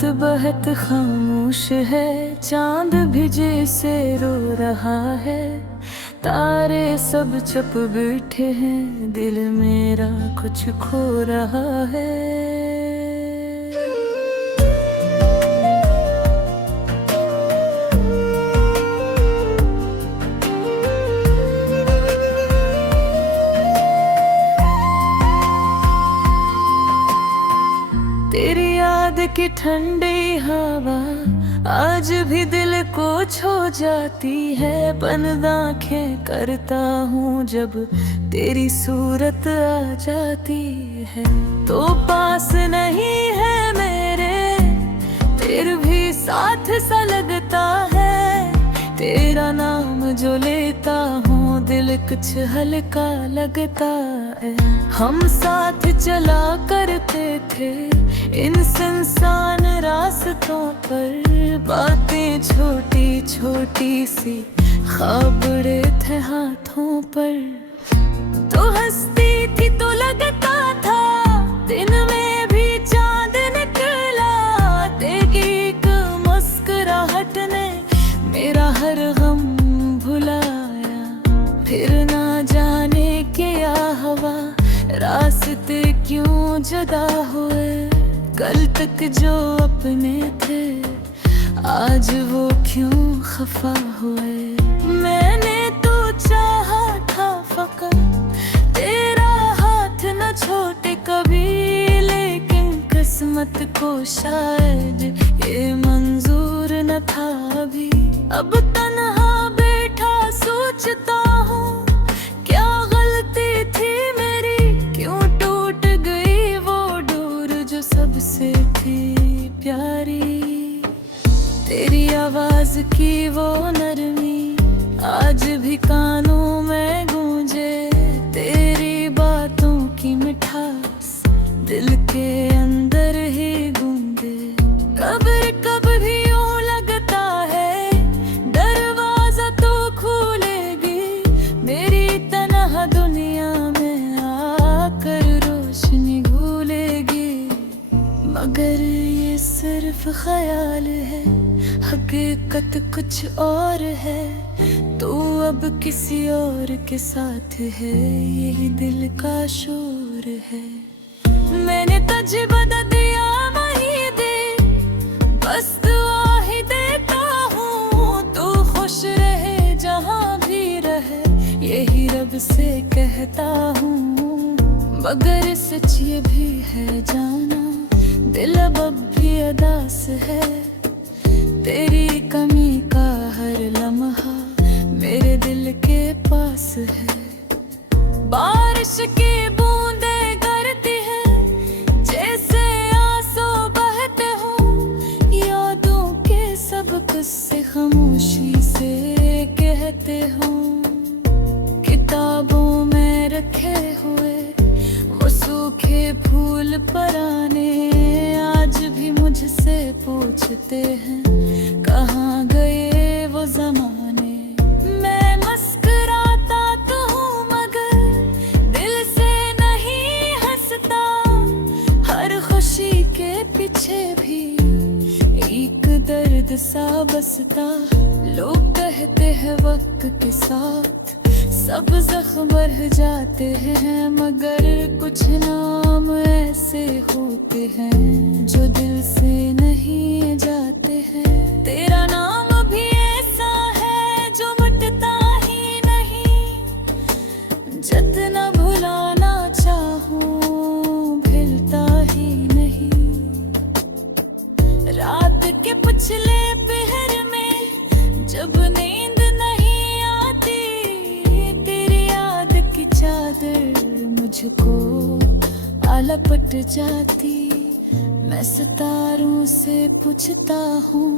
रात बहुत खामोश है, चांद भी जैसे रो रहा है। तारे सब चुप बैठे हैं, दिल मेरा कुछ खो रहा है। तेरी याद की ठंडी हवा आज भी दिल को छू जाती है। बंद आंखें करता हूँ जब तेरी सूरत आ जाती है। तो पास नहीं है मेरे, फिर भी साथ सा लगता है। तेरा नाम जो लेता हूँ दिल कुछ हल्का लगता है। हम साथ चला करते थे इन सुनसान रास्तों पर, बातें छोटी छोटी सी ख्वाब बड़े थे हाथों पर। तो हंसती थी तो लगता था दिन में भी चांद निकला। तेरी एक मुस्कुराहट ने मेरा हर गम भुलाया। फिर ना जाने क्या हवा, रास्ते क्यों जुदा हुए। कल तक जो अपने थे आज वो क्यों खफा हुए। मैंने तो चाहा था फकत तेरा हाथ न छोटे कभी, लेकिन किस्मत को शायद ये मंजूर न था अभी। अब तन्हा बैठा सोचता हूँ क्या गलती थी मेरी, क्यों टूट गई वो डोर जो सबसे थी प्यारी। तेरी आवाज की वो नरमी आज भी कानों में गूंजे। तेरी बातों की मिठास दिल के अंदर ही गूंजे। कभी यूं लगता है दरवाजा तो खुलेगी मेरी तन्हा दुनिया में आकर रोशनी घुलेगी। मगर ये सिर्फ ख्याल है, हकीकत कुछ और है। तू अब किसी और के साथ है, यही दिल का शोर है। मैंने तुझे बता दिया वही दे, बस दुआ ही देता हूँ। तू खुश रहे जहाँ भी रहे, यही रब से कहता हूँ। मगर सच ये भी है जाना, दिल अब भी अदास है। तेरी कमी का हर लम्हा मेरे दिल के पास है। बारिश की बूंदे गिरती हैं जैसे आंसू बहते हो। यादों के सब किस्से खामोशी से कहते हो। किताबों में रखे हुए वो सूखे फूल पराने आज भी मुझसे पूछते हैं कहाँ गए वो ज़माने। मैं मुस्कुराता तो हूँ मगर दिल से नहीं हंसता। हर खुशी के पीछे भी एक दर्द सा बसता। लोग कहते हैं वक्त के साथ सब जख्म बढ़ जाते हैं, मगर कुछ नाम ऐसे होते हैं जो दिल से नहीं जाते हैं। तेरा नाम भी ऐसा है जो मिटता ही नहीं, जितना भुलाना चाहूं भूलता ही नहीं। रात के पिछले पहर में जब नींद नहीं आती, तेरी याद की चादर मुझको आलपट जाती। मैं सितारों से पूछता हूँ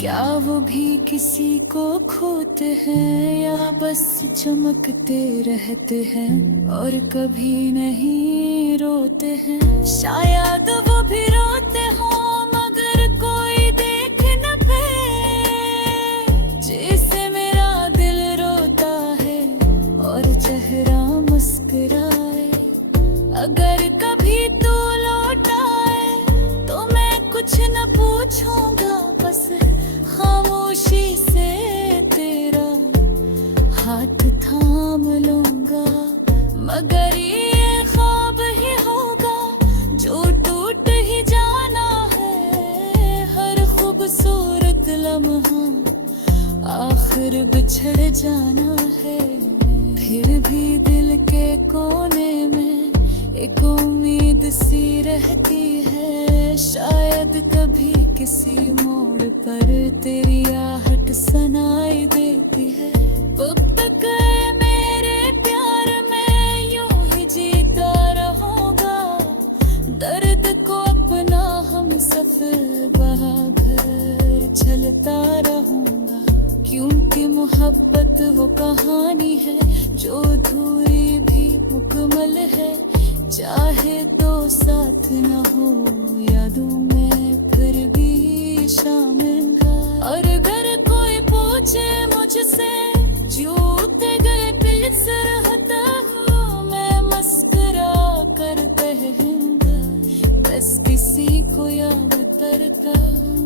क्या वो भी किसी को खोते हैं, या बस चमकते रहते हैं और कभी नहीं रोते हैं। शायद वो भी रोते हों मगर कोई देख न पाए, जैसे मेरा दिल रोता है और चेहरा मुस्कुराए। अगर कभी तू लौट आए तो मैं कुछ न पूछ लम्हा आखिर बिछड़ जाना है। फिर भी दिल के कोने में एक उम्मीद सी रहती है, शायद कभी किसी मोड़ पर तेरी आहट सुनाई देती है। अब तक मेरे प्यार में यूं ही जीता रहूंगा, दर्द को अपना हम सफर बहाकर चलता रहूंगा। क्योंकि मोहब्बत वो कहानी है जो अधूरी भी मुकम्मल है, चाहे तो साथ न हो यादों में फिर भी शामिल है। और अगर कोई पूछे मुझसे जूते गए दिल से रहता हूँ, मैं मस्कुरा कर कहूँगा बस किसी को याद करता हूँ।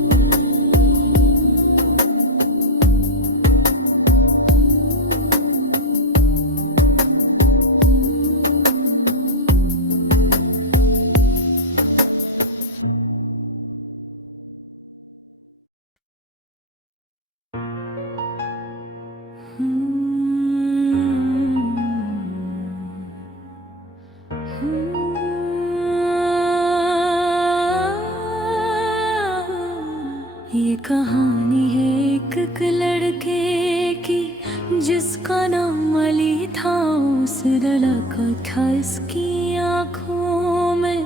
ये कहानी है एक लड़के की जिसका नाम अली था। उस लड़का था, इसकी आँखों में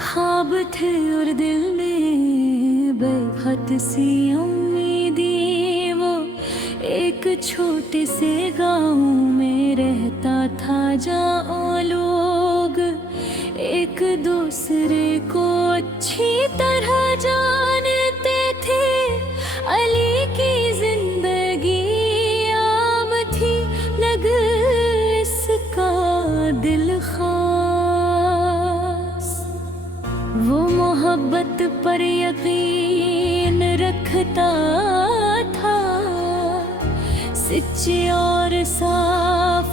ख्वाब थे और दिल में बेखत सी उम्मीदें। वो एक छोटे से गाँव में रहता था जहाँ लोग एक दूसरे को अच्छी तरह जानते थे। अली की जिंदगी आम थी, लग इसका दिल खास। वो मोहब्बत पर यकीन रखता था, सच्ची और साफ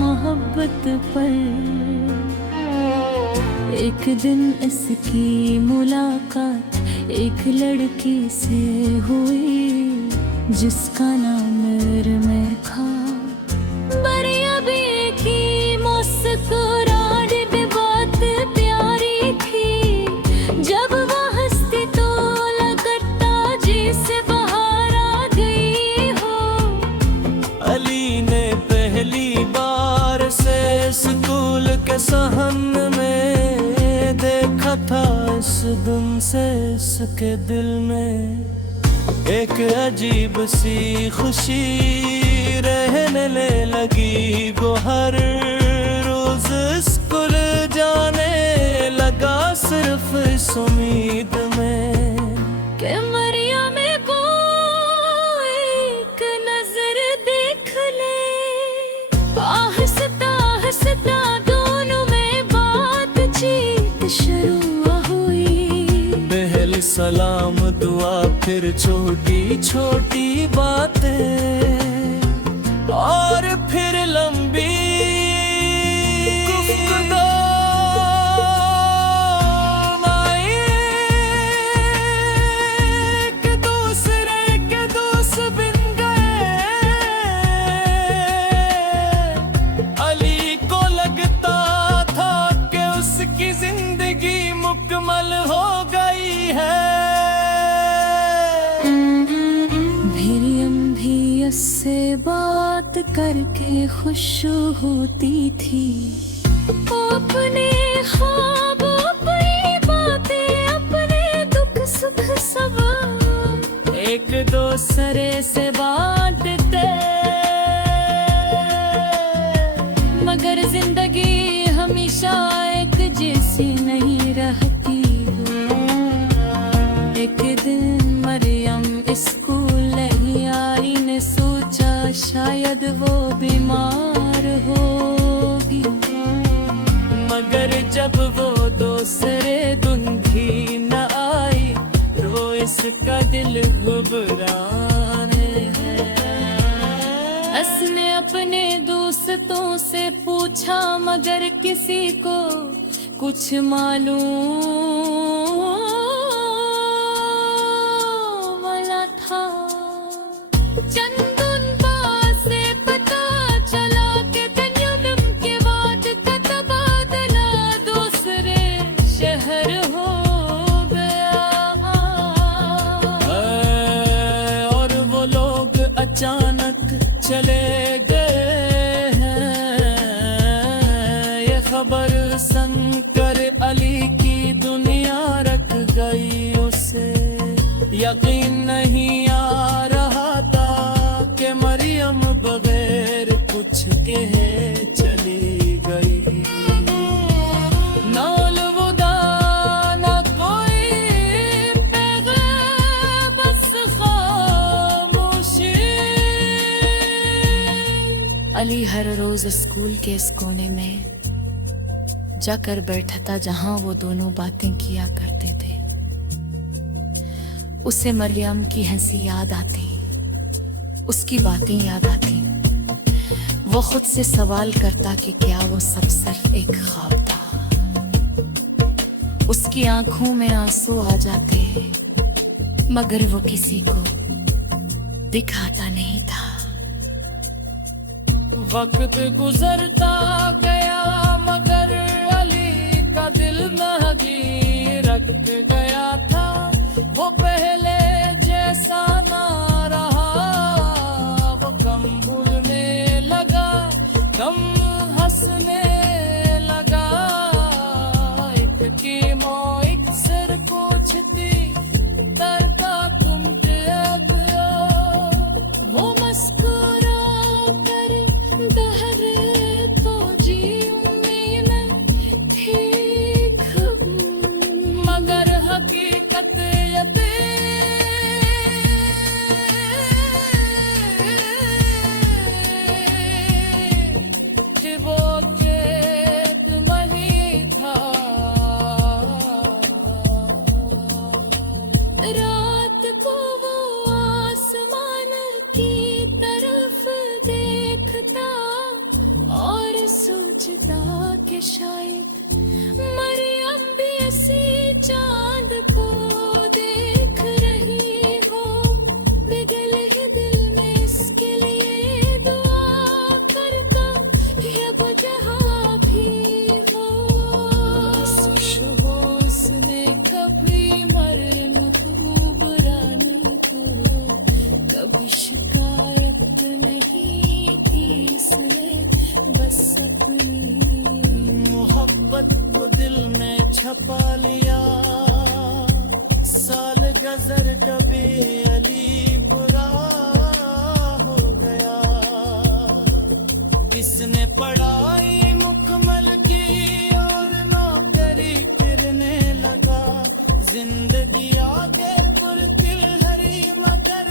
मोहब्बत पर। एक दिन इसकी मुलाकात एक लड़की से हुई जिसका नाम रमै था। बरिया भी की मुस्कुराहट भी बहुत प्यारी थी, जब वो हंसती तो लगता जैसे बाहर आ गई हो। अली ने पहली बार से स्कूल के सहन में देखा था इस दिन से इसके दिल में एक अजीब सी खुशी रहने लगी। वो हर रोज स्कूल जाने लगा सिर्फ इस उम्मीद में कि मरियम को एक नजर देख ले। आहिस्ता आहिस्ता दोनों में बातचीत शुरू हुई। पहले सलाम दुआ फिर छोटी छोटी बातें और फिर लंबी गुफ्तगू। एक दूसरे के दोस्त बन गए। अली को लगता था कि उसकी जिंदगी मुकम्मल हो गई है। से बात करके खुश होती थी, अपने ख्वाब अपनी बातें अपने दुख सुख सब एक दूसरे से बांटते। मगर जिंदगी हमेशा एक जैसी नहीं रहती। एक दिन मरियम स्कूल नहीं आई, ने सोचा शायद वो बीमार होगी। मगर जब वो दूसरे दिन भी न आई तो इसका दिल घबराने है। उसने अपने दोस्तों से पूछा मगर किसी को कुछ मालूम वाला था। चंदन से पता चला कि कन्यादम के बाद का तबादला दूसरे शहर हो गया। और वो लोग अचानक चले गए हैं, ये खबर शंकर अली की दुनिया रख गई उसे। यकीन नहीं आ रहा था कि मरियम बगैर कुछ कहे चली गई। ना अलविदा ना कोई पैगाम, बस खामोशी। अली हर रोज स्कूल के इस कोने में जाकर बैठा था जहां वो दोनों बातें किया करते थे। उसे मरियम की हंसी याद आती, उसकी बातें याद आती। वो खुद से सवाल करता कि क्या वो सब सिर्फ एक ख्वाब था। उसकी आंखों में आंसू आ जाते, मगर वो किसी को दिखाता नहीं था। वक्त गुजरता गया मगर अली का दिल महगी रख गया था। वो पहले जैसा ना रहा, वो कम भूलने लगा, कम हंसने लगा। एक कीमो एक सिर पूछती डरता तुम देख लो। वो मुस्कुरा कर दहरे तो जी उम्मीद थी, मगर हकीकत वो केक नहीं था। रात को वो आसमान की तरफ देखता और सोचता कि शायद मरियम भी ऐसी चांद को देख रही हो। बिगल ही दिल में इसके लिए दुआ करता ये वो जहाँ भी हो। खुशबू उसने कभी मरियम खूबरानी को कभी शिकायत नहीं की इसने, बस अपनी मोहब्बत को दिल में छपा लिया। साल गजर कभी अली बुरा हो गया। इसने पढ़ाई मुकम्मल की और नौकरी फिरने लगा। जिंदगी आगे बुरकिल हरी मगर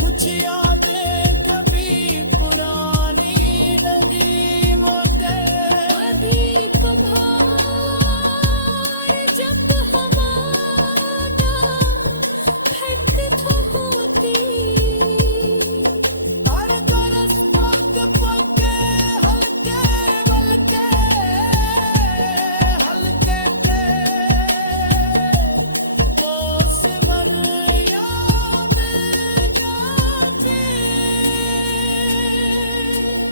कुछ यादें कभी पुरानी लगी मुझे। जब हमारा भटक होती, हर तरस पग पगे हल्के बल्के हल्के पे तो सिमर याद जाती।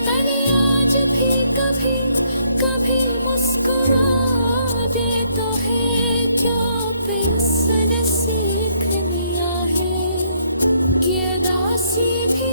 तने आज भी कभी कभी मुस्कुरा दे तो है क्या पे उसने सीख लिया है। ये दासी भी